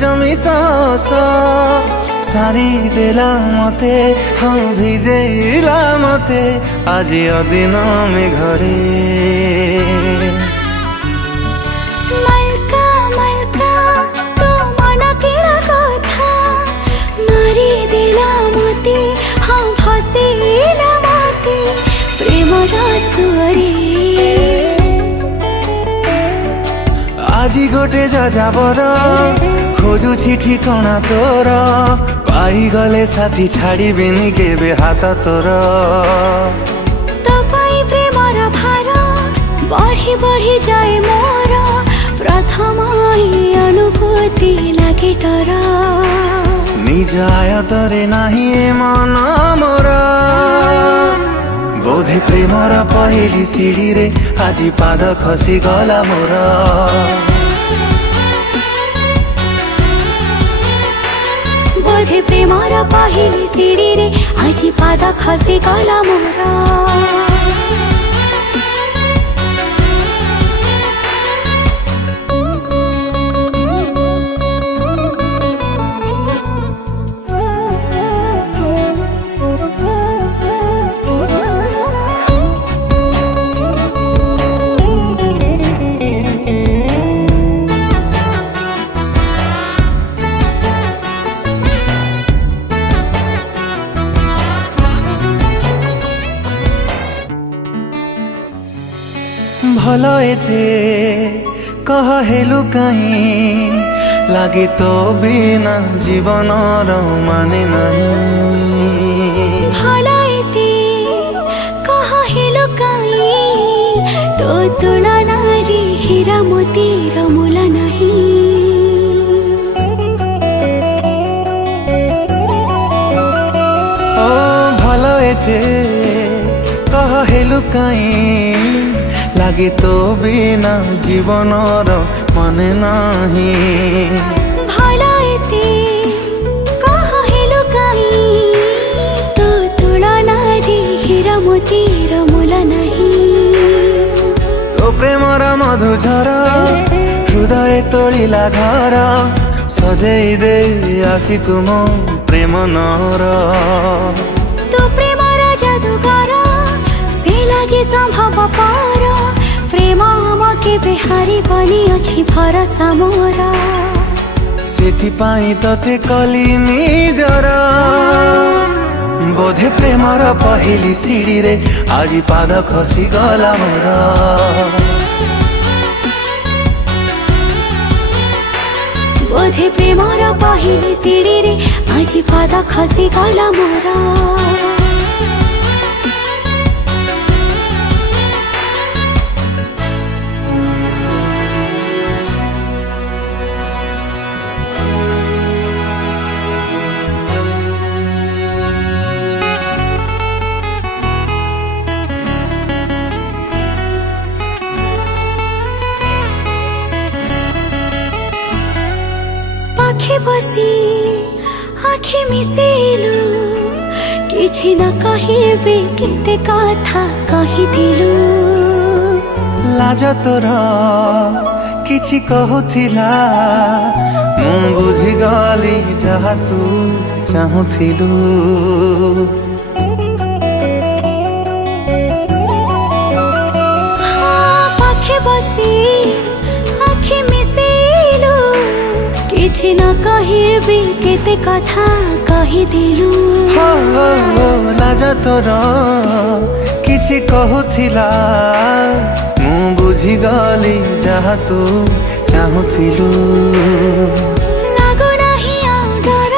जमी सस सारी देला मते हाँ भिजेला मते आज अदिन में घरे मलका मलका तो मन किड़ा कथा मारी देला मते हाँ भसेला मते प्रेम रसुअरे आजी गोटे जाबर खोजुछि ठिकଣା तोर पाई गले साथी छाड़ी बिनी केबे हाथ तोर तो पाई प्रेमर भार बढ़ी बढ़ी जाए मोर प्रथम अनुभूति लगे डर निज आयतरे नाही ए मन मोर बोधे प्रेमर पहेली सीढ़ी रे आजी पाद खसी गला मोर बोधे प्रेमर पहेली सीढ़ी रे आज पाद खसी गला मोर भल एते कह हेलु कहीं लागे तो बिना जीवन माने नहीं भल एते कह हेलु कहीं तो तुलना रे हीरा मोती मूल नहीं ओ भल एते कह हेलु कहीं लागे तो बिना जीवन माने नहीं भला एते कह हेलु कहीं तो तुलना रे हीरा मोती मूल नहीं तो प्रेमर मधुझर हृदय तोलिला घर सजेई दे आसी तुम प्रेम नर तो प्रेमर जादूगर से लगे संभव पार प्रेम के बेहारी बनी अच्छी भरसा मोर सेथिपाई तते कली निजर बोधे प्रेमर पहेली सीढ़ी रे आज पाद खसी गला मोर बोधे प्रेमर पहेली सीढ़ी रे आज पाद खसी गला मोर पाखे बसी आँखि मिसेलु किछि न कहिबे केते कथा कहिदिलु लाज तोर किछि कहुथिला मु बुझी गली जहा तू चाहुथिलु पाखे बसी आँखि मिसेलु किछि न कहिबे केते कथा कहिदिलु लाज तोर किछि कहुथिला मु बुझी गली जहा तू चाहुथिलु लागो नाही आउ डर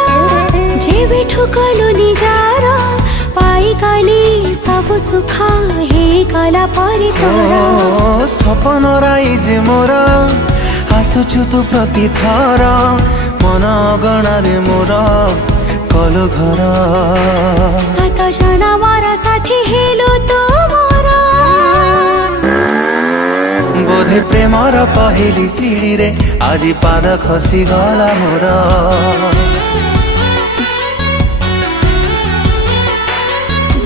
जेबे ठुकलु निजार पाई गली सब सुख हे गला परि तोर सपन राई जे मोर आसुछु तू प्रति थर मन अगणारे मोर कलु घर सात जना मारा साथी हेलो तो मोरा बोधे प्रेमर पहेली सीढ़ी रे आज पाद खसी गला मोर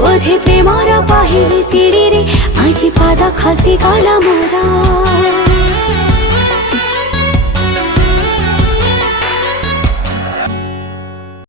बोधे प्रेमर पहेली सीढ़ी रे आज पाद खसी गला मोरा।